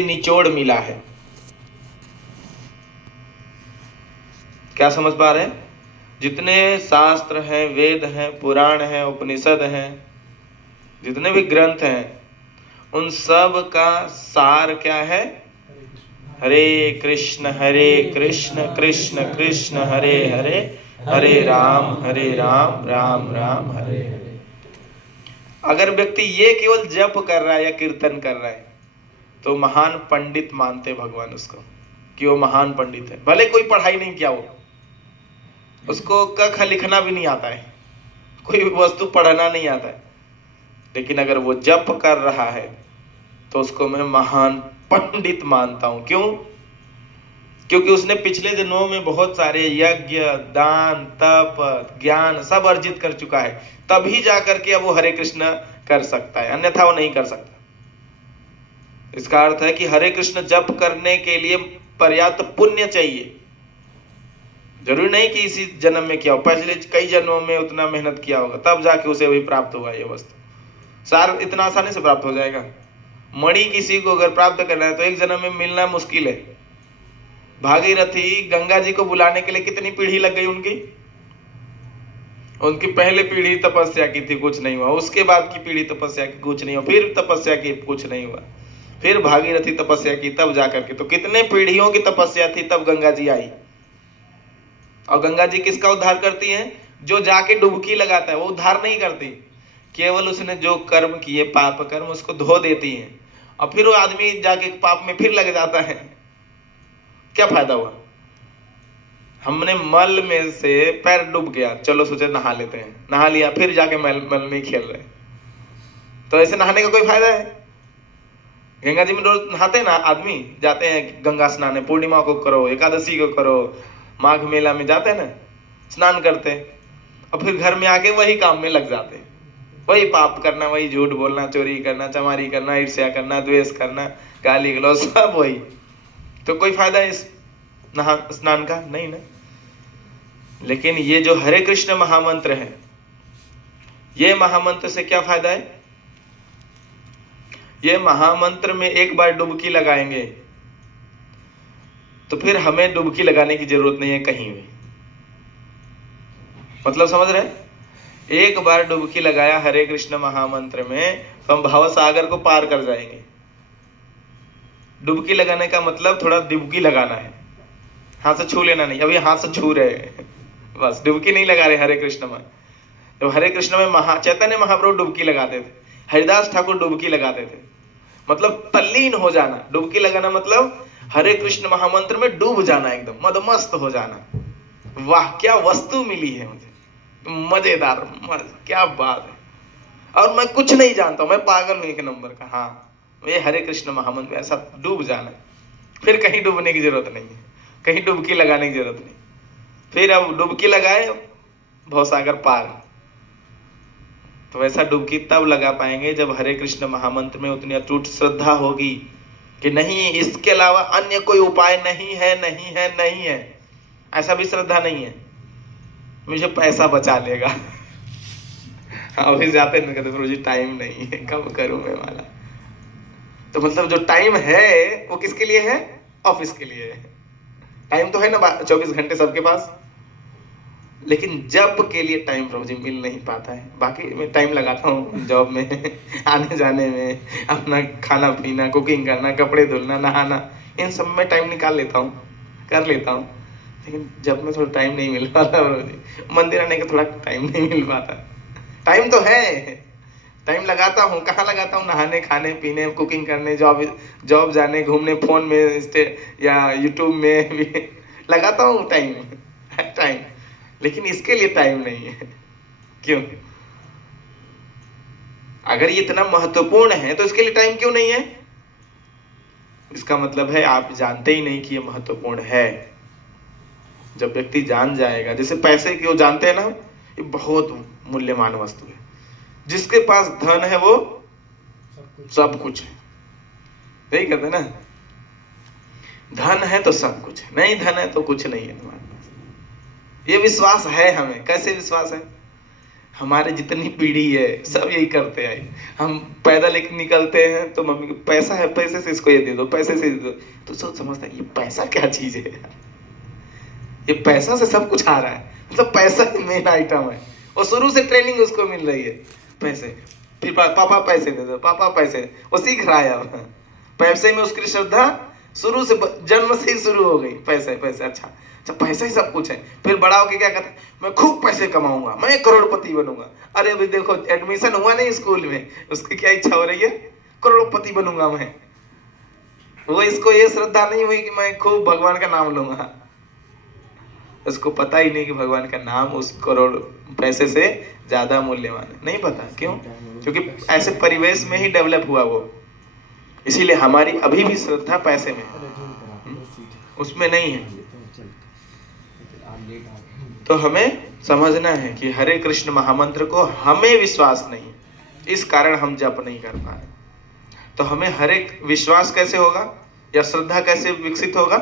निचोड़ मिला है। क्या समझ पा रहे हैं? जितने शास्त्र हैं, वेद हैं, पुराण हैं, उपनिषद हैं, जितने भी ग्रंथ हैं, उन सब का सार क्या है? हरे कृष्ण कृष्ण कृष्ण हरे हरे, हरे राम राम राम हरे हरे। अगर व्यक्ति ये केवल जप कर रहा है या कीर्तन कर रहा है तो महान पंडित मानते भगवान उसको कि वो महान पंडित है। भले कोई पढ़ाई नहीं किया हो, उसको क ख लिखना भी नहीं आता है, कोई वस्तु पढ़ना नहीं आता है, लेकिन अगर वो जप कर रहा है तो उसको मैं महान पंडित मानता हूं। क्यों? क्योंकि उसने पिछले जन्मों में बहुत सारे यज्ञ, दान, तप, ज्ञान सब अर्जित कर चुका है, तभी जाकर के अब वो हरे कृष्ण कर सकता है, अन्यथा वो नहीं कर सकता। इसका अर्थ है कि हरे कृष्ण जप करने के लिए पर्याप्त पुण्य चाहिए। जरूरी नहीं कि इसी जन्म में किया हो, पहले कई जन्मों में उतना मेहनत किया होगा, तब जाके उसे वही प्राप्त हुआ। ये वस्तु सार इतना आसानी से प्राप्त हो जाएगा? मणि किसी को अगर प्राप्त करना है तो एक जन्म में मिलना मुश्किल है। भागीरथी गंगा जी को बुलाने के लिए कितनी पीढ़ी लग गई उनकी पहले पीढ़ी तपस्या की थी, कुछ नहीं हुआ। उसके बाद की पीढ़ी तपस्या की, कुछ नहीं हुआ। फिर तपस्या की, कुछ नहीं हुआ। फिर भागीरथी तपस्या की, तब जाकर के, तो कितने पीढ़ियों की तपस्या थी, तब गंगा जी आई। और गंगा जी किसका उद्धार करती हैं? जो जाके डुबकी लगाता है वो उद्धार नहीं करती, केवल उसने जो कर्म किए, पाप कर्म, उसको धो देती हैं। और फिर वो आदमी जाके पाप में फिर लग जाता है। क्या फायदा हुआ? हमने मल में से पैर डूब गया, चलो सोचे नहा लेते हैं, नहा लिया, फिर जाके मल में खेल रहे, तो ऐसे नहाने का कोई फायदा है? गंगा जी में रोज नहाते हैं ना आदमी, जाते हैं गंगा स्नान, पूर्णिमा को करो, एकादशी को करो, माघ मेला में जाते हैं ना, स्नान करते हैं, और फिर घर में आके वही काम में लग जाते हैं, वही पाप करना, वही झूठ बोलना, चोरी करना, चमारी करना, ईर्ष्या करना, द्वेष करना, गाली गलौज, सब वही। तो कोई फायदा है इस नहा स्नान का? नहीं ना। लेकिन ये जो हरे कृष्ण महामंत्र है, ये महामंत्र से क्या फायदा है? ये महामंत्र में एक बार डुबकी लगाएंगे तो फिर हमें डुबकी लगाने की जरूरत नहीं है कहीं भी। मतलब समझ रहे? एक बार डुबकी लगाया हरे कृष्ण महामंत्र में तो हम भाव सागर को पार कर जाएंगे। डुबकी लगाने का मतलब थोड़ा डुबकी लगाना है, हाथ से छू लेना नहीं। अभी हाथ से छू रहे हैं, बस डुबकी नहीं लगा रहे हरे कृष्ण में। तो हरे कृष्ण में चैतन्य महाप्रभु डुबकी लगाते थे, हरिदास ठाकुर डुबकी लगाते थे। मतलब तल्लीन हो जाना। डुबकी लगाना मतलब हरे कृष्ण महामंत्र में डूब जाना, एकदम मदमस्त हो जाना। वाह क्या वस्तु मिली है मुझे, मजेदार, क्या बात है। और मैं कुछ नहीं जानता हूं, मैं पागल हूं एक नंबर का। हाँ, ये हरे कृष्ण महामंत्र में ऐसा डूब जाना, फिर कहीं डूबने की जरूरत नहीं है, कहीं डुबकी लगाने की जरूरत नहीं। फिर अब डुबकी लगाए भवसागर पार। तो वैसा डुबकी तब लगा पाएंगे जब हरे कृष्ण महामंत्र में उतनी अटूट श्रद्धा होगी कि नहीं, इसके अलावा अन्य कोई उपाय नहीं है, नहीं है, नहीं है। ऐसा भी श्रद्धा नहीं है मुझे पैसा बचा लेगा। अभी जाते हैं कहते प्रभु जी टाइम नहीं है, कब करूं मैं वाला। तो मतलब जो टाइम है वो किसके लिए है? ऑफिस के लिए है। टाइम तो है ना 24 घंटे सबके पास, लेकिन जब के लिए टाइम प्रभु जी मिल नहीं पाता है। बाकी मैं टाइम लगाता हूँ जॉब में, आने जाने में, अपना खाना पीना, कुकिंग करना, कपड़े धुलना, नहाना, इन सब में टाइम निकाल लेता हूँ, कर लेता हूँ। लेकिन जब में थोड़ा टाइम नहीं मिल पाता प्रभु जी, मंदिर आने का थोड़ा टाइम नहीं मिल पाता। टाइम तो है, टाइम लगाता हूँ। कहाँ लगाता हूँ? नहाने, खाने पीने, कुकिंग करने, जॉब जाने, घूमने, फोन में या यूट्यूब में भी लगाता हूँ टाइम। लेकिन इसके लिए टाइम नहीं है। क्यों? अगर ये इतना महत्वपूर्ण है तो इसके लिए टाइम क्यों नहीं है? इसका मतलब है आप जानते ही नहीं कि ये महत्वपूर्ण है। जब व्यक्ति जान जाएगा, जैसे पैसे क्यों जानते हैं ना, ये बहुत मूल्यवान वस्तु है। जिसके पास धन है वो सब कुछ है, यही कहते ना, धन है तो सब कुछ है, नहीं धन है तो कुछ नहीं है तुम्हारे पास। ये विश्वास है हमें। कैसे विश्वास है? हमारे जितनी पीढ़ी है सब यही करते आए। हम पैदल एक निकलते हैं तो मम्मी को पैसा है, पैसे से इसको ये दे दो, पैसे से दे दो। तो सोच समझता है ये पैसा क्या चीज है, ये पैसा से सब कुछ आ रहा है, मतलब पैसा ही मेन आइटम है। और शुरू से ट्रेनिंग उसको मिल रही है पैसे, फिर पापा पैसे दे दो, पापा पैसे, वो सीख रहा है अब पैसे में उसकी श्रद्धा शुरू से, जन्म से ही शुरू हो गई। पैसे पैसे, अच्छा पैसा ही सब कुछ है। फिर बड़ा होके क्या कहता है, मैं खूब पैसे कमाऊंगा, मैं करोड़पति बनूंगा। अरे अभी देखो एडमिशन हुआ नहीं स्कूल में, उसकी क्या इच्छा हो रही है, करोड़पति बनूंगा मैं। वो इसको ये श्रद्धा नहीं हुई कि मैं खूब भगवान का नाम लूंगा। उसको पता ही नहीं कि भगवान का नाम उस करोड़ पैसे से ज्यादा मूल्यवान है। नहीं पता क्यों, क्योंकि ऐसे परिवेश में ही डेवलप हुआ वो। इसीलिए हमारी अभी भी श्रद्धा पैसे में, उसमें नहीं है। तो हमें समझना है कि हरे कृष्ण महामंत्र को हमें विश्वास नहीं, इस कारण हम जप नहीं कर पा रहे। तो हमें हरे विश्वास कैसे होगा या श्रद्धा कैसे विकसित होगा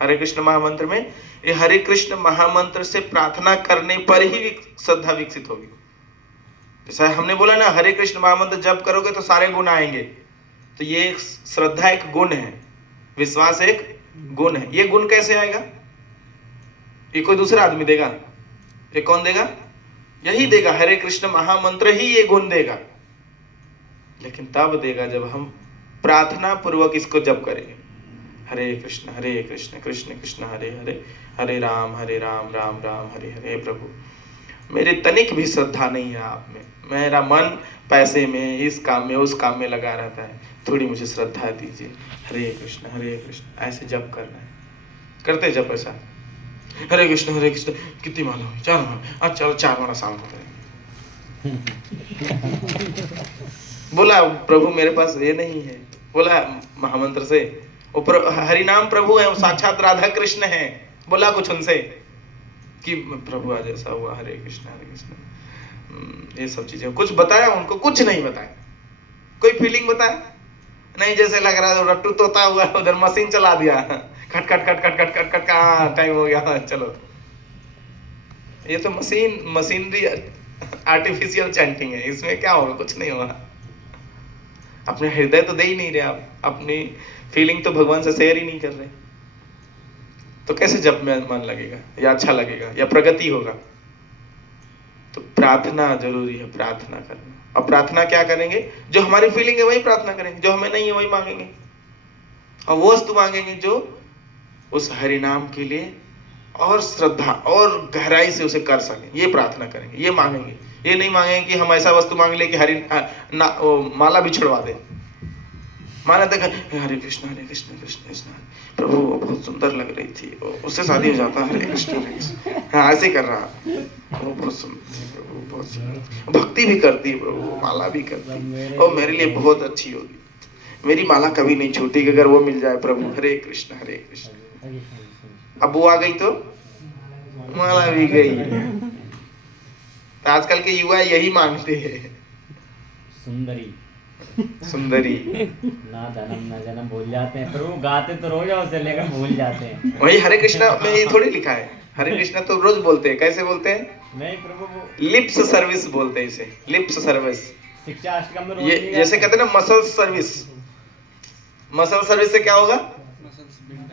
हरे कृष्ण महामंत्र में? ये हरे कृष्ण महामंत्र से प्रार्थना करने पर ही श्रद्धा विकसित होगी। जैसा हमने बोला ना, हरे कृष्ण महामंत्र जप करोगे तो सारे गुण आएंगे। तो ये श्रद्धा एक गुण है, विश्वास एक गुण है। ये गुण कैसे आएगा? ये कोई दूसरा आदमी देगा? ये कौन देगा? यही देगा, हरे कृष्ण महामंत्र ही ये गुण देगा। लेकिन तब देगा जब हम प्रार्थना पूर्वक इसको जप करेंगे। हरे कृष्ण कृष्ण कृष्ण हरे हरे, हरे राम राम राम हरे हरे। प्रभु मेरी तनिक भी श्रद्धा नहीं है आप में, मेरा मन पैसे में, इस काम में, उस काम में लगा रहता है, थोड़ी मुझे श्रद्धा दीजिए। हरे कृष्ण ऐसे जप करना है। करते जप ऐसा, हरे कृष्ण कितनी माला हुई? 4 माला। अच्छा चलो 4 माला शाम को बोला प्रभु मेरे पास ये नहीं है, बोला महामंत्र से। हरि नाम प्रभु है, साक्षात राधा कृष्ण है। बोला कुछ उनसे कि प्रभु आज ऐसा हुआ, हरे कृष्ण ये सब चीजें कुछ बताया उनको? कुछ नहीं बताया। कोई फीलिंग बताया नहीं, जैसे लग रहा है रट्टू तोता हुआ, उधर मशीन चला दिया, खट खट खट खट खट खट खट का टाइम हो गया, चलो। ये तो मशीनरी आर्टिफिशियल चैंटिंग है, इसमें क्या होगा? कुछ नहीं होगा। अपने हृदय तो दे ही नहीं रहे आप, अपनी फीलिंग तो भगवान से शेयर ही नहीं कर रहे, तो कैसे जप में मन लगेगा या अच्छा लगेगा या प्रगति होगा? तो प्रार्थना जरूरी है, प्रार्थना करना। अब प्रार्थना क्या करेंगे? जो हमारी फीलिंग है वही प्रार्थना करेंगे, जो हमें नहीं है वही मांगेंगे, और वो वस्तु मांगेंगे जो उस हरि नाम के लिए और श्रद्धा और गहराई से उसे कर सके। ये प्रार्थना करेंगे, ये मांगेंगे। ये नहीं मांगेंगे कि हम ऐसा वस्तु मांग ले कि माला भी छुड़वा दे। माला तक हरे कृष्ण कृष्ण कृष्ण प्रभु बहुत सुंदर लग रही थी, उससे शादी हो जाता, हरे कृष्ण हाँ ऐसे कर रहा, वो बहुत सुंदर प्रभु, बहुत सुंदर भक्ति भी करती है प्रभु, माला भी करती, और मेरे लिए बहुत अच्छी होगी, मेरी माला कभी नहीं छूटेगी अगर वो मिल जाए प्रभु। हरे कृष्ण। अब वो आ गई तो माला भी गई। तो आजकल के युवा यही मांगते हैं, सुंदरी ना धनम ना जन्म भूल जाते हैं, पर वो गाते तो रोज और से लेकर भूल जाते हैं। वही हरे कृष्णा में ये थोड़ी लिखा है, हरे कृष्णा तो रोज बोलते हैं। कैसे बोलते हैं? नहीं प्रभु, वो लिप्स सर्विस बोलते हैं इसे, लिप्स सर्विस। शिक्षा अष्टकम में ये जैसे कहते हैं ना मसल सर्विस, मसल सर्विस से क्या होगा?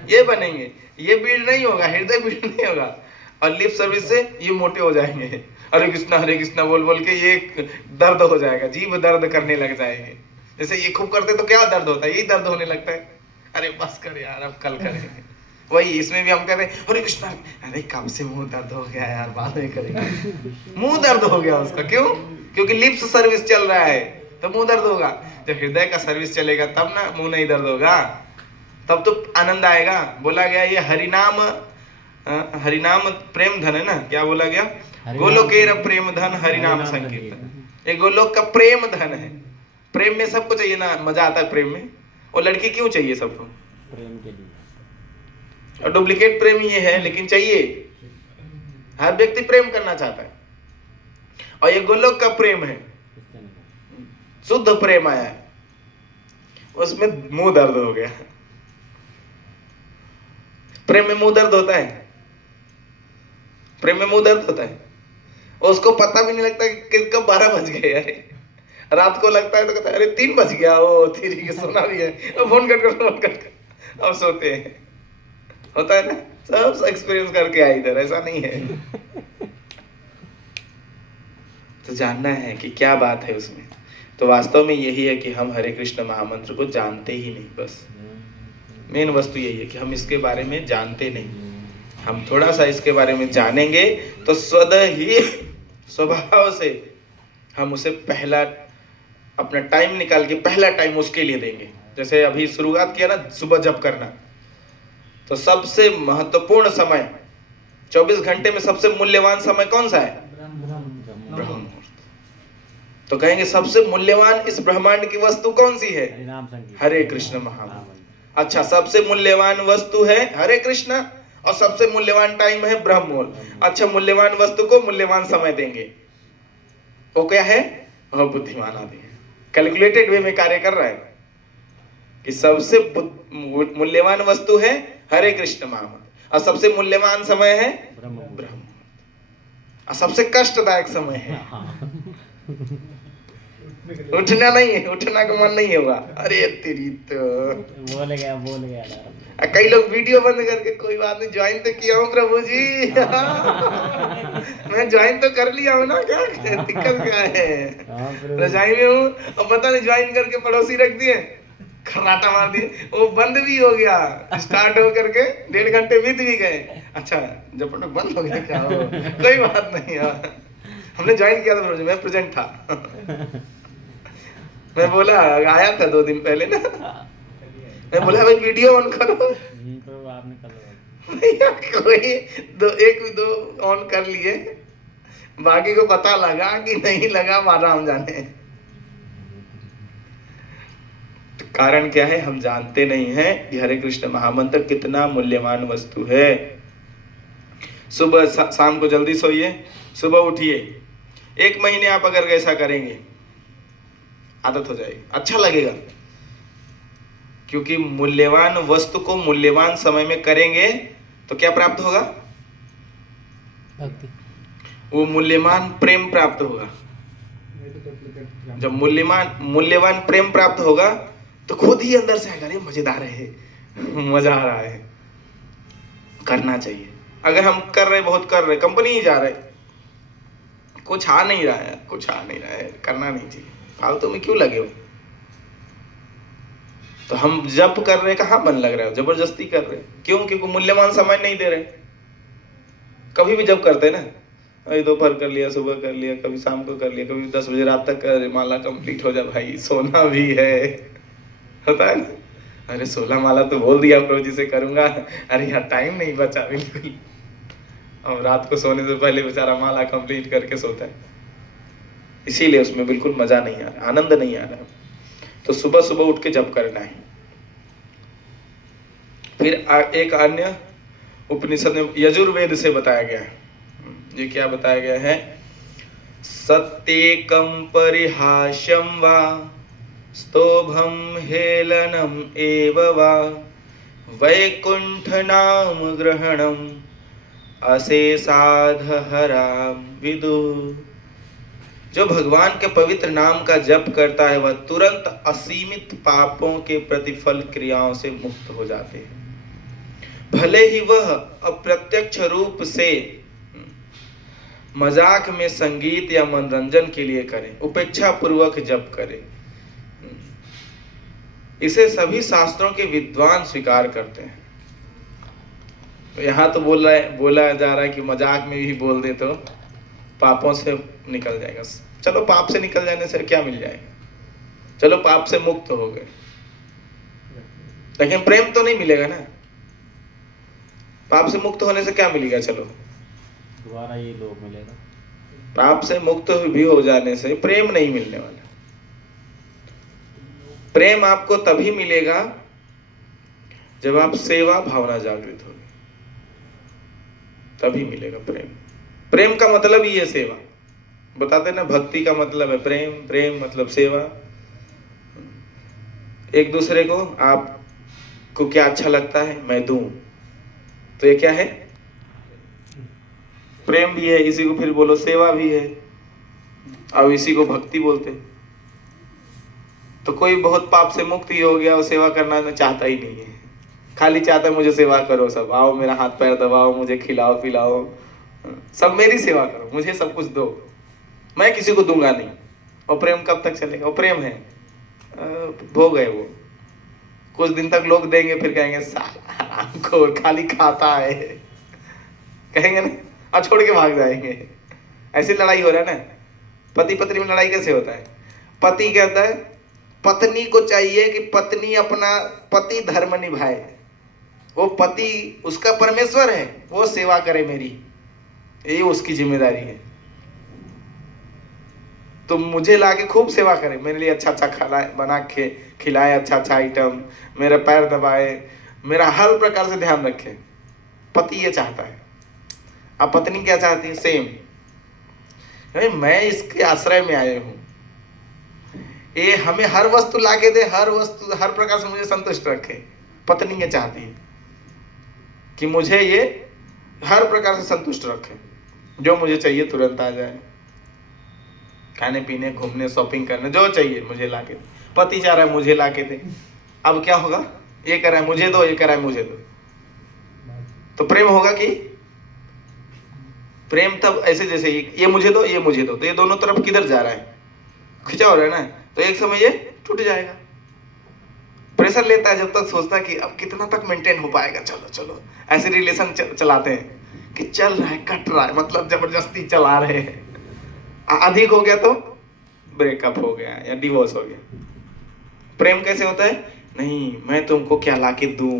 ये बनेंगे, ये बिल्ड नहीं होगा, हृदय बिल्ड नहीं होगा। और लिप सर्विस से ये मोटे हो जाएंगे, हरे कृष्णा बोल बोल के ये दर्द हो जाएगा, जीभ दर्द करने लग जाएंगे। जैसे ये खूब करते तो क्या दर्द होता है? यही दर्द होने लगता है, अरे बस कर यार अब कल करेंगे। वही इसमें भी हम कहते हैं हरे कृष्णा, अरे कब से मुंह दर्द हो गया यार, बाद में करेंगे। मुंह दर्द हो गया उसका, क्यों? क्योंकि लिप्स सर्विस चल रहा है तो मुंह दर्द होगा। जब हृदय का सर्विस चलेगा तब ना मुंह नहीं दर्द होगा, तब तो आनंद आएगा। बोला गया ये हरिनाम प्रेम धन है ना, क्या बोला गया? गोलोकेर प्रेम धन हरिनाम संकीर्तन। ये गोलोक का प्रेम धन है। प्रेम में सबको चाहिए ना, मजा आता है प्रेम में। और लड़की क्यों चाहिए सबको? प्रेम के लिए। और डुप्लीकेट प्रेम ये है, लेकिन चाहिए। हर व्यक्ति प्रेम करना चाहता है, और ये गोलोक का प्रेम है, शुद्ध प्रेम आया है, उसमें मुंह दर्द हो गया। प्रेम में मुंह दर्द होता है, प्रेम में मुंह दर्द होता है। उसको पता भी नहीं लगता कि कब 12 बज गए। अरे रात को लगता है तो कहता है अरे 3 बज गया, ओ तेरी के सोना भी है, फोन कर अब सोते हैं। होता है ना, सब एक्सपीरियंस करके आए इधर, ऐसा नहीं है। तो जानना है कि क्या बात है उसमें। तो वास्तव में यही है कि हम हरे कृष्ण महामंत्र को जानते ही नहीं। बस मेन वस्तु यही है कि हम इसके बारे में जानते नहीं। हम थोड़ा सा इसके बारे में जानेंगे तो स्वतः ही स्वभाव से हम उसे पहला अपना टाइम निकाल के पहला टाइम उसके लिए देंगे। जैसे अभी शुरुआत किया ना सुबह जप करना, तो सबसे महत्वपूर्ण समय 24 घंटे में सबसे मूल्यवान समय कौन सा है? ब्रह्म मुहूर्त। तो कहेंगे सबसे मूल्यवान इस ब्रह्मांड की वस्तु कौन सी है? हरे कृष्ण महामंत्र। अच्छा, सबसे मूल्यवान वस्तु है हरे कृष्ण और सबसे मूल्यवान टाइम है ब्रह्म मुहूर्त। अच्छा, मूल्यवान वस्तु को मूल्यवान समय देंगे, वो क्या है? वह बुद्धिमान आदमी है, कैलकुलेटेड वे में कार्य कर रहा है कि सबसे मूल्यवान वस्तु है हरे कृष्ण महामंत्र और सबसे मूल्यवान समय है ब्रह्म मुहूर्त और सबसे कष्टदायक समय है। उठना नहीं है, उठना का मन नहीं होगा। अरे तेरी तो बोल गया। कई लोग वीडियो बंद करके कोई बात नहीं, ज्वाइन तो किया हूँ प्रभु जी। मैं ज्वाइन तो कर लिया हूँ ना, क्या दिक्कत क्या है? रजाई में हूँ और पता नहीं ज्वाइन करके पड़ोसी रख दिए, खर्राटा मार दिए, वो बंद भी हो गया। स्टार्ट हो करके 1.5 घंटे बीत भी गए। अच्छा जब बंद हो गया, क्या हो, कोई बात नहीं यार, हमने ज्वाइन किया था प्रभु जी, मैं प्रेजेंट था। मैं बोला, आया था 2 दिन पहले ना, मैं बोला भाई वीडियो ऑन करो, तो आपने कर भैया कोई एक दो ऑन कर लिए, बाकी को पता लगा कि नहीं लगा, राम जाने। तो कारण क्या है? हम जानते नहीं हैं कि हरे कृष्ण महामंत्र कितना मूल्यवान वस्तु है। सुबह शाम को जल्दी सोइए, सुबह उठिए। 1 महीने आप अगर ऐसा करेंगे आदत हो जाएगी, अच्छा लगेगा। क्योंकि मूल्यवान वस्तु को मूल्यवान समय में करेंगे तो क्या प्राप्त होगा? भक्ति। वो मूल्यवान प्रेम प्राप्त होगा। जब मूल्यवान प्रेम प्राप्त होगा तो खुद ही अंदर से आएगा, अरे मजेदार है, मजा आ रहा है, करना चाहिए। अगर हम कर रहे, बहुत कर रहे, कंपनी ही जा रहे, कुछ आ नहीं रहा है, करना नहीं चाहिए, फालतू में क्यों लगे हो? तो हम जब कर रहे, कहाँ मन लग रहा है, जबरदस्ती कर रहे। क्यों? क्योंकि मूल्यवान समय नहीं दे रहे। कभी भी जब करते ना, अभी दोपहर कर लिया, सुबह कर लिया, कभी शाम को कर लिया, कभी 10 बजे रात तक कर, माला कंप्लीट हो जाए भाई, सोना भी है, होता है ना। अरे 16 माला तो बोल दिया प्रभु जी से करूंगा, अरे यार टाइम नहीं बचा बिल्कुल, और रात को सोने से पहले बेचारा माला कंप्लीट करके सोता है। इसीलिए उसमें बिल्कुल मजा नहीं आ रहा, आनंद नहीं आ रहा। तो सुबह सुबह उठ के जप करना है। फिर एक अन्य उपनिषद में यजुर्वेद से बताया गया है। ये क्या बताया गया है? सत्येकं परिहास्यं वा स्तोभं हेलनम एव वा वैकुंठ नाम ग्रहणम अशेषाध हराम विदु। जो भगवान के पवित्र नाम का जप करता है वह तुरंत असीमित पापों के प्रतिफल क्रियाओं से मुक्त हो जाते हैं, भले ही वह अप्रत्यक्ष रूप से मजाक में संगीत या मनोरंजन के लिए करें, उपेक्षा पूर्वक जप करें। इसे सभी शास्त्रों के विद्वान स्वीकार करते हैं। तो यहाँ तो बोला जा रहा है कि मजाक में भी बोल दे तो पापों से निकल जाएगा। चलो पाप से निकल जाने से क्या मिल जाएगा? चलो पाप से मुक्त हो गए, लेकिन प्रेम तो नहीं मिलेगा ना। पाप से मुक्त होने से क्या मिलेगा? चलो दोबारा ये लोग मिलेगा। पाप से मुक्त भी हो जाने से प्रेम नहीं मिलने वाला। प्रेम आपको तभी मिलेगा जब आप सेवा भावना जागृत होगी, तभी मिलेगा प्रेम। प्रेम का मतलब ही है सेवा। बताते ना, भक्ति का मतलब है प्रेम, प्रेम मतलब सेवा। एक दूसरे को, आपको क्या अच्छा लगता है मैं दूं, तो ये क्या है? प्रेम भी है, इसी को फिर बोलो सेवा भी है, और इसी को भक्ति बोलते। तो कोई बहुत पाप से मुक्त ही हो गया और सेवा करना चाहता ही नहीं है, खाली चाहता है मुझे सेवा करो, सब आओ मेरा हाथ पैर दबाओ, मुझे खिलाओ पिलाओ, सब मेरी सेवा करो, मुझे सब कुछ दो, मैं किसी को दूंगा नहीं। और प्रेम कब तक चलेगा? वो प्रेम है, भोग है वो। कुछ दिन तक लोग देंगे, फिर कहेंगे साला हमको खाली खाता है, कहेंगे ना, और छोड़ के भाग जाएंगे। ऐसी लड़ाई हो रहा है ना। पति पत्नी में लड़ाई कैसे होता है? पति कहता है पत्नी को चाहिए कि पत्नी अपना पति धर्म निभाए, वो पति उसका परमेश्वर है, वो सेवा करे मेरी, ये उसकी जिम्मेदारी है। तो मुझे लाके खूब सेवा करे, मेरे लिए अच्छा अच्छा खाना बना के खिलाए, अच्छा अच्छा आइटम, मेरा पैर दबाए, मेरा हर प्रकार से ध्यान रखे। पति ये चाहता है। अब पत्नी क्या चाहती है? सेम, मैं इसके आश्रय में आए हूं, ये हमें हर वस्तु लाके दे, हर वस्तु हर प्रकार से मुझे संतुष्ट रखे। पत्नी ये चाहती है कि मुझे ये हर प्रकार से संतुष्ट रखे, जो मुझे चाहिए तुरंत आ जाए, खाने पीने घूमने शॉपिंग करने जो चाहिए मुझे लाके दे। पति चाह रहा है मुझे लाके दे। अब क्या होगा? ये कह रहा है मुझे दो, ये कह रहा है मुझे दो, तो प्रेम होगा कि? प्रेम तब ऐसे जैसे ये मुझे दो, ये मुझे दो, तो ये दोनों तरफ किधर जा रहा है? खिंचा हो रहा है ना, तो एक समय ये टूट जाएगा। प्रेशर लेता है जब तक सोचता है कि अब कितना तक मेंटेन हो पाएगा, चलो चलो, ऐसे रिलेशन चलाते हैं कि चल रहा है, कट रहा है, मतलब जबरदस्ती चला रहे हैं। अधिक हो गया तो ब्रेकअप हो गया या डिवोर्स हो गया। प्रेम कैसे होता है? नहीं, मैं तुमको क्या लाके दूं,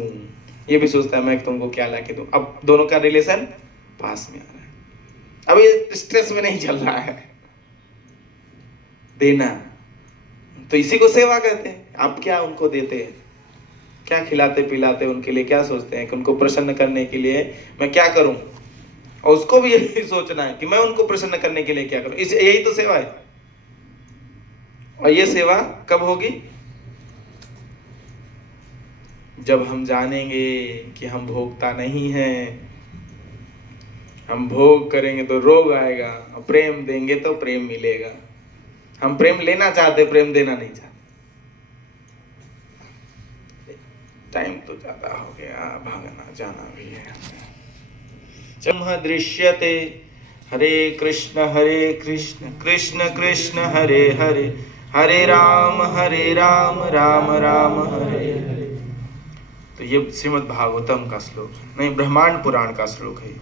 ये भी सोचता है मैं तुमको क्या लाके दूं। अब दोनों का रिलेशन पास में आ रहा है, अब ये स्ट्रेस में नहीं चल रहा है देना, तो इसी को सेवा कहते हैं। आप क्या उनको देते हैं? क्या खिलाते पिलाते, उनके लिए क्या सोचते हैं कि उनको प्रसन्न करने के लिए मैं क्या करूं? और उसको भी यही सोचना है कि मैं उनको प्रसन्न करने के लिए क्या करूं। यही तो सेवा है। और ये सेवा कब होगी? जब हम जानेंगे कि हम भोगता नहीं हैं, हम भोग करेंगे तो रोग आएगा, और प्रेम देंगे तो प्रेम मिलेगा। हम प्रेम लेना चाहते, प्रेम देना नहीं चाहते। टाइम तो ज्यादा हो गया, भागना जाना भी है। ब्रह्म दृश्यते, हरे कृष्ण कृष्ण कृष्ण हरे हरे, हरे राम राम राम हरे हरे। तो ये श्रीमद् भागवतम का श्लोक है, नहीं ब्रह्मांड पुराण का श्लोक है।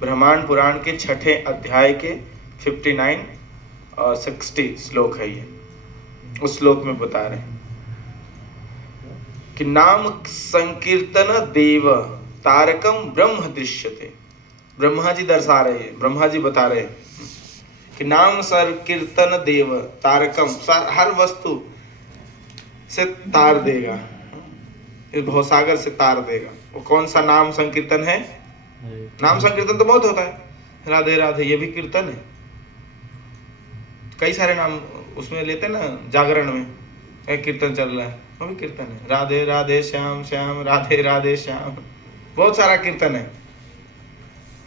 ब्रह्मांड पुराण के 6ठे अध्याय के 59 और 60 श्लोक है ये। उस श्लोक में बता रहे हैं कि नाम संकीर्तन देव तारकम ब्रह्म दृश्यते। ब्रह्मा जी दर्शा रहे हैं, ब्रह्मा जी बता रहे हैं कि नाम संकीर्तन देव तारकम, हर वस्तु से तार देगा, इस भवसागर से तार देगा। वो कौन सा नाम संकीर्तन है? नाम संकीर्तन तो बहुत होता है, राधे राधे ये भी कीर्तन है। कई सारे नाम उसमें लेते हैं ना, जागरण में एक कीर्तन चल रहा है, वो भी कीर्तन है। राधे राधे श्याम श्याम, राधे राधे श्याम, बहुत सारा कीर्तन है।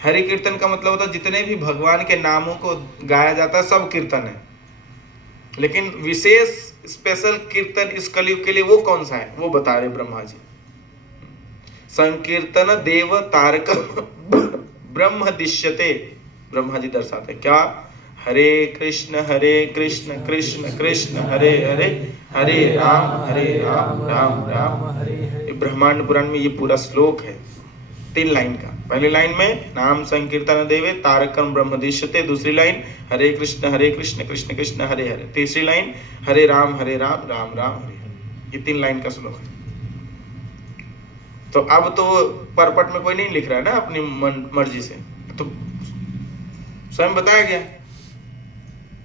हरि कीर्तन का मतलब होता है जितने भी भगवान के नामों को गाया जाता है सब कीर्तन है। लेकिन विशेष स्पेशल कीर्तन इस कलयुग के लिए वो कौन सा है, वो बता रहे ब्रह्मा जी। संकीर्तन देव तारक ब्रह्म दृश्यते, ब्रह्मा जी दर्शाते क्या? हरे कृष्ण कृष्ण कृष्ण हरे हरे, हरे राम राम राम हरे हरे। ब्रह्मांड पुराण में ये पूरा श्लोक है 3 लाइन का। पहली लाइन में नाम संकीर्तन देवे तारकम ब्रह्म दृश्यते, दूसरी लाइन हरे कृष्ण कृष्ण कृष्ण हरे हरे, तीसरी लाइन हरे राम राम राम हरे हरे। ये 3 लाइन का श्लोक है। तो अब तो परपट में कोई नहीं लिख रहा है ना अपनी मर्जी से, तो स्वयं बताया गया।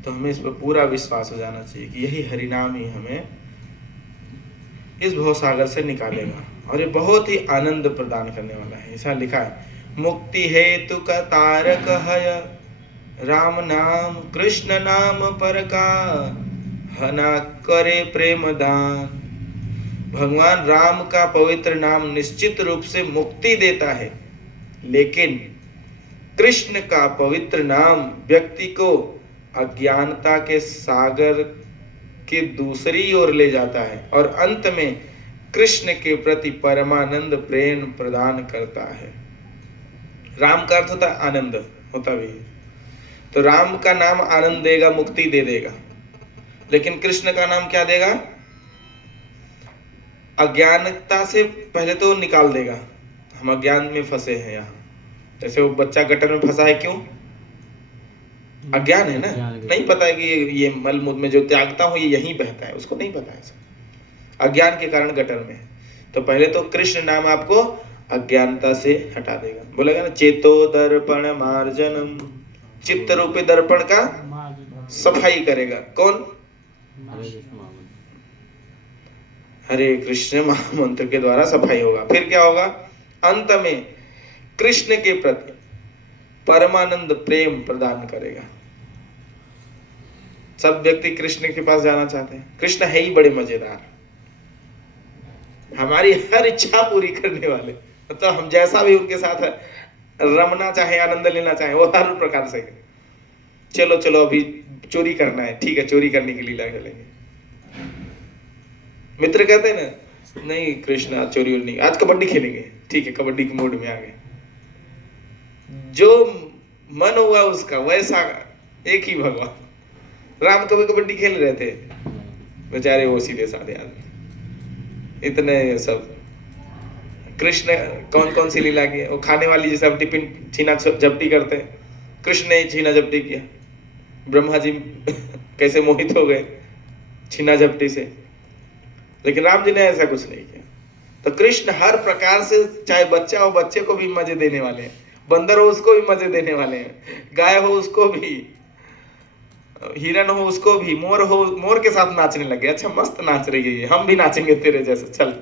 तो हमें इस पर पूरा विश्वास हो जाना चाहिए कि यही हरिनाम ही हमें इस भवसागर से निकालेगा, और ये बहुत ही आनंद प्रदान करने वाला है। ऐसा लिखा है, मुक्ति हेतु का तारक है राम नाम कृष्ण नाम पर का, हना करे प्रेम दान। भगवान राम का पवित्र नाम निश्चित रूप से मुक्ति देता है, लेकिन कृष्ण का पवित्र नाम व्यक्ति को अज्ञानता के सागर के दूसरी ओर ले जाता है और अंत में कृष्ण के प्रति परमानंद प्रेम प्रदान करता है। राम का अर्थ होता है आनंद, होता भी है। तो राम का नाम आनंद देगा, मुक्ति दे देगा, लेकिन कृष्ण का नाम क्या देगा? अज्ञानता से पहले तो निकाल देगा। हम अज्ञान में फंसे हैं यहाँ, जैसे वो बच्चा गटर में फंसा है, क्यों? अज्ञान है ना, नहीं पता है कि ये मल मूत्र में जो त्यागता हूं ये यहीं बहता है, उसको नहीं पता है, अज्ञान के कारण गटर में। तो पहले तो कृष्ण नाम आपको अज्ञानता से हटा देगा। बोलेगा ना, चेतो दर्पण मार्जनम, चित्त रूपी दर्पण का सफाई करेगा कौन? हरे कृष्ण महामंत्र के द्वारा सफाई होगा। फिर क्या होगा? अंत में कृष्ण के प्रति परमानंद प्रेम प्रदान करेगा। सब व्यक्ति कृष्ण के पास जाना चाहते हैं। कृष्ण है ही बड़े मजेदार, हमारी हर इच्छा पूरी करने वाले। तो हम जैसा भी उनके साथ रमना चाहे, आनंद लेना चाहे, वो हर प्रकार से। चलो चलो अभी चोरी करना है, ठीक है, चोरी करने की लीला चलेंगे। मित्र कहते हैं ना, नहीं कृष्ण आज चोरी नहीं, आज कबड्डी खेलेंगे, ठीक है, कबड्डी के मूड में आ गए। जो मन हुआ उसका वैसा, एक ही भगवान। राम कभी कबड्डी खेल रहे थे बेचारे, वो सीधे साधे आदमी, इतने सब। कृष्ण कौन कौन सी लीला की? वो खाने वाली, जैसे हम टिफिन छीना झपटी करते हैं, कृष्ण ने छीना झपटी किया। ब्रह्मा जी कैसे मोहित हो गए छीना झपटी से, लेकिन राम जी ने ऐसा कुछ नहीं किया। तो कृष्ण हर प्रकार से, चाहे बच्चा हो, बच्चे को भी मजे देने वाले हैं, बंदर हो उसको भी मजे देने वाले हैं, गाय हो उसको भी, हिरन हो उसको भी, मोर हो, मोर के साथ नाचने लगे। अच्छा मस्त नाच रही है, हम भी नाचेंगे तेरे जैसे, चल।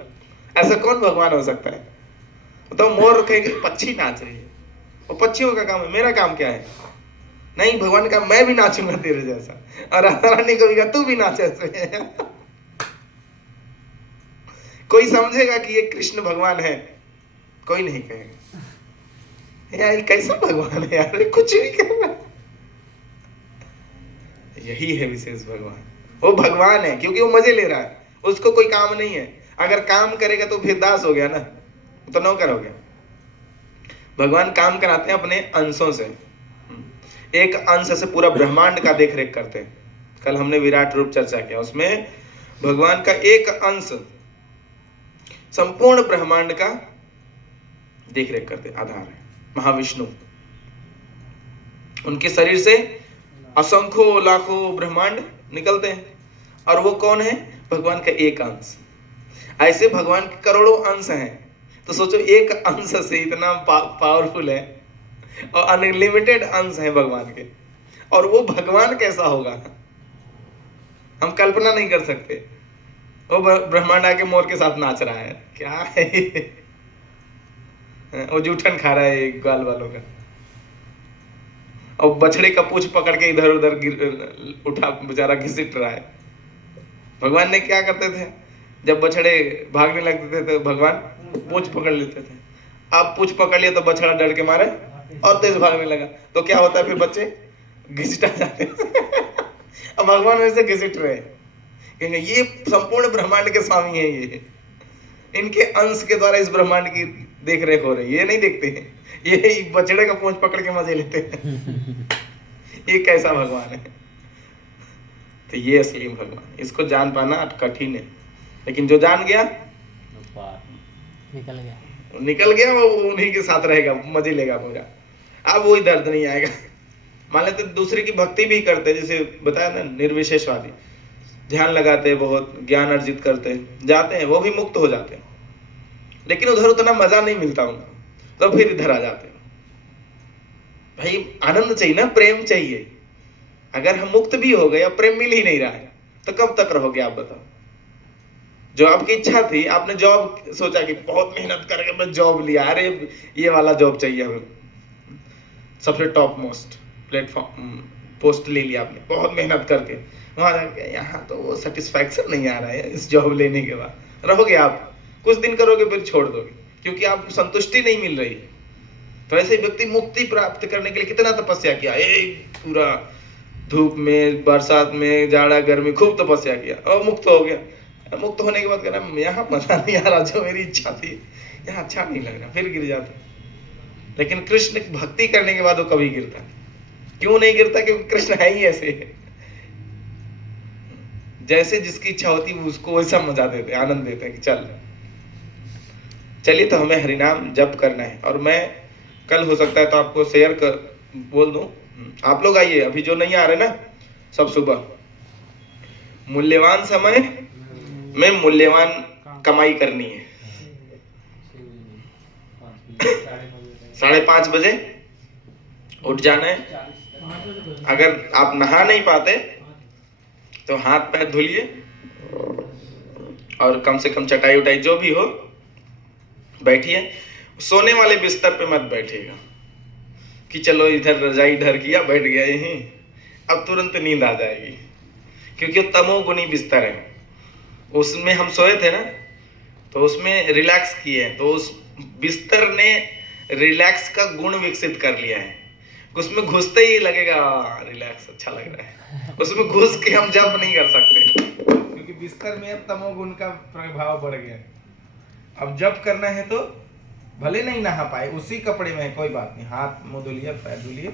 ऐसा कौन भगवान हो सकता है? तो मोर कहेंगे पक्षी नाच रही है, वो पक्षियों का काम है, मेरा काम क्या है? नहीं, भगवान का मैं भी नाचूंगा तेरे जैसा। और राधा रानी को भी कहा तू भी नाच ऐसे। कोई समझेगा कि ये कृष्ण भगवान है? कोई नहीं कहेगा यार कैसा भगवान है यार, कुछ भी कर रहा है। यही है विशेष भगवान। वो भगवान है क्योंकि वो मजे ले रहा है, उसको कोई काम नहीं है। अगर काम करेगा तो फिर दास हो गया ना, तो नौकर हो गया। भगवान काम कराते हैं अपने अंशों से। एक अंश से पूरा ब्रह्मांड का देख रेख करते हैं। कल हमने विराट रूप चर्चा किया, उसमें भगवान का एक अंश संपूर्ण ब्रह्मांड का देख रेख करते, आधार है महाविष्णु। उनके शरीर से असंख्यों लाखों ब्रह्मांड निकलते हैं, और वो कौन है? भगवान का एक अंश। ऐसे भगवान के करोड़ों अंश हैं। तो सोचो एक अंश से इतना पावरफुल है, और अनलिमिटेड अंश है भगवान के, और वो भगवान कैसा होगा हम कल्पना नहीं कर सकते। वो ब्रह्मांड आके मोर के साथ नाच रहा है, क्या है? वो जूठन खा रहा है ग्वाल वालों का, और बछड़े का पूंछ पकड़ के इधर उधर उठा, बेचारा घिसिट रहा है। भगवान ने क्या करते थे? जब बछड़े भागने लगते थे तो भगवान पूंछ पकड़ लेते थे। आप पूंछ पकड़ लिया तो बछड़ा डर के मारे और तेज भागने लगा, तो क्या होता है? फिर बच्चे घिसटा जाते हैं। अब भगवान वैसे घिसट रहे हैं, क्योंकि ये संपूर्ण ब्रह्मांड के स्वामी है। ये इनके अंश के द्वारा इस ब्रह्मांड की देख रेख हो रही है। ये नहीं देखते हैं, ये बछड़े का पूंछ पकड़ के मजे लेते हैं। ये कैसा भगवान है? तो ये असली भगवान, इसको जान पाना कठिन है, लेकिन जो जान गया निकल गया, वो उन्हीं के साथ रहेगा, मजे लेगा पूरा। अब वही दर्द नहीं आएगा। मान लेते दूसरे की भक्ति भी करते, जैसे बताया ना निर्विशेषवादी, ध्यान लगाते हैं, बहुत ज्ञान अर्जित करते हैं, जाते हैं, वो भी मुक्त हो जाते हैं, लेकिन उधर उतना मजा नहीं मिलता उनको, तो फिर इधर आ जाते हैं। भाई आनंद चाहिए ना, प्रेम चाहिए। अगर हम मुक्त भी हो गए, अब प्रेम मिल ही नहीं रहा है, तो कब तक रहोगे आप बताओ? जो आपकी इच्छा थी, आपने जॉब सोचा कि बहुत मेहनत करके मैं जॉब लिया, अरे ये वाला जॉब चाहिए हमें, सबसे टॉप मोस्ट प्लेटफॉर्म पोस्ट ले लिया आपने बहुत मेहनत करके, वहां जाके यहाँ तो वो सेटिस्फैक्शन नहीं आ रहा है इस जॉब लेने के बाद। रहोगे आप, कुछ दिन करोगे फिर छोड़ दोगे, क्योंकि आपको संतुष्टि नहीं मिल रही। तो ऐसे व्यक्ति मुक्ति प्राप्त करने के लिए कितना तपस्या किया, एक पूरा धूप में, बरसात में, जाड़ा गर्मी खूब तपस्या किया और मुक्त हो गया। मुक्त होने के बाद कह रहा यहाँ पता नहीं यार, जो मेरी इच्छा थी यहाँ अच्छा नहीं लग रहा, फिर गिर जाता। लेकिन कृष्ण भक्ति करने के बाद वो कभी गिरता क्यों नहीं गिरता? क्योंकि कृष्ण है ही ऐसे, जैसे जिसकी इच्छा होती है उसको वैसा मजा देते, आनंद देते हैं कि चल चलिए। तो हमें हरिनाम जप करना है। और मैं कल हो सकता है तो आपको शेयर कर बोल दूं, आप लोग आइए, अभी जो नहीं आ रहे ना सब सुबह, मूल्यवान समय में मूल्यवान कमाई करनी है। 5:30 बजे उठ जाना है। अगर आप नहा नहीं पाते तो हाथ पैर धुलिए और कम से कम चटाई उटाई जो भी हो बैठिए। सोने वाले बिस्तर पे मत बैठिएगा कि चलो इधर रजाई ढर किया बैठ गया यहीं, अब तुरंत नींद आ जाएगी, क्योंकि तमोगुनी बिस्तर है। उसमें हम सोए थे ना, तो उसमें रिलैक्स किए, तो उस बिस्तर ने रिलैक्स का गुण विकसित कर लिया है। उसमें घुसते ही लगेगा रिलैक्स अच्छा लग रहा है, उसमें घुस के हम जंप नहीं कर सकते, क्योंकि बिस्तर में अब तमोगुण का प्रभाव बढ़ गया। अब जब करना है तो भले नहीं नहा पाए, उसी कपड़े में है, कोई बात नहीं, हाथ मुंह धुलिए, पैर धुलिए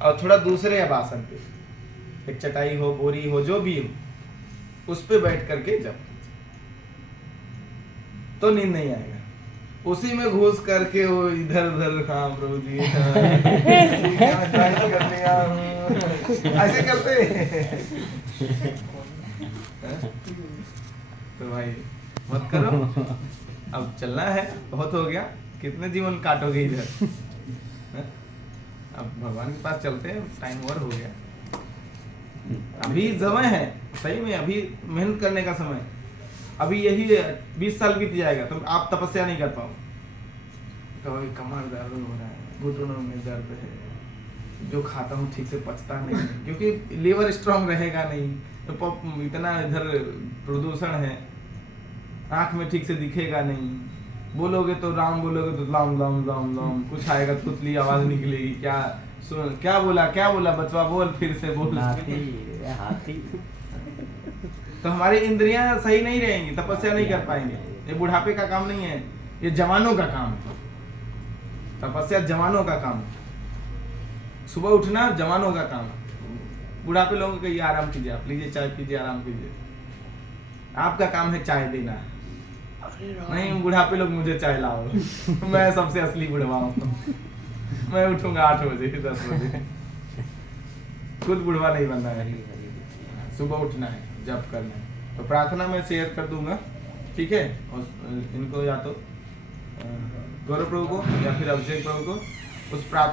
और थोड़ा दूसरे आसन पे, एक चटाई हो, बोरी हो, जो भी हो, उस पे बैठ करके जब तो नींद नहीं आएगा। उसी में घुस करके वो इधर उधर, हाँ प्रभु जी कर लिया, ऐसे करते तो भाई मत करो। अब चलना है, बहुत हो गया, कितने जीवन काटोगे इधर। अब भगवान के पास चलते हैं, टाइम और हो गया, अभी समय है सही में, अभी मेहनत करने का समय। अभी यही 20 साल बीत जाएगा तो आप तपस्या नहीं कर पाओ, तो कमर दर्द हो रहा है, घुटनों में दर्द है, जो खाता हूँ ठीक से पचता नहीं, क्योंकि लीवर स्ट्रांग रहेगा नहीं, तो इतना इधर प्रदूषण है, आंख में ठीक से दिखेगा नहीं, बोलोगे तो राम बोलोगे तो लाम लाम लाम लाम कुछ आएगा, तुतली आवाज निकलेगी, क्या बोला बचवा, बोल फिर से बोल। हाथी तो हमारी इंद्रियां सही नहीं रहेंगी, तपस्या नहीं कर पाएंगे। ये बुढ़ापे का काम नहीं है, ये जवानों का काम है। तपस्या जवानों का काम है, सुबह उठना जवानों का काम है। बुढ़ापे लोगों को कहिए आराम कीजिए, आप लीजिए चाय पीजिए, आराम कीजिए, आपका काम है चाय देना। नहीं बुढ़ापे लोग मुझे चाय लाओ मैं सबसे असली बुढ़वा हूँ, मैं उठूंगा 8 बजे 10 बजे, खुद बुढ़वा नहीं बनना है, सुबह उठना है, जप करना है। तो प्रार्थना में शेयर कर दूंगा, ठीक है। और इनको या तो गौरव प्रभु को या फिर अभिषेक प्रभु को उस प्रार्थना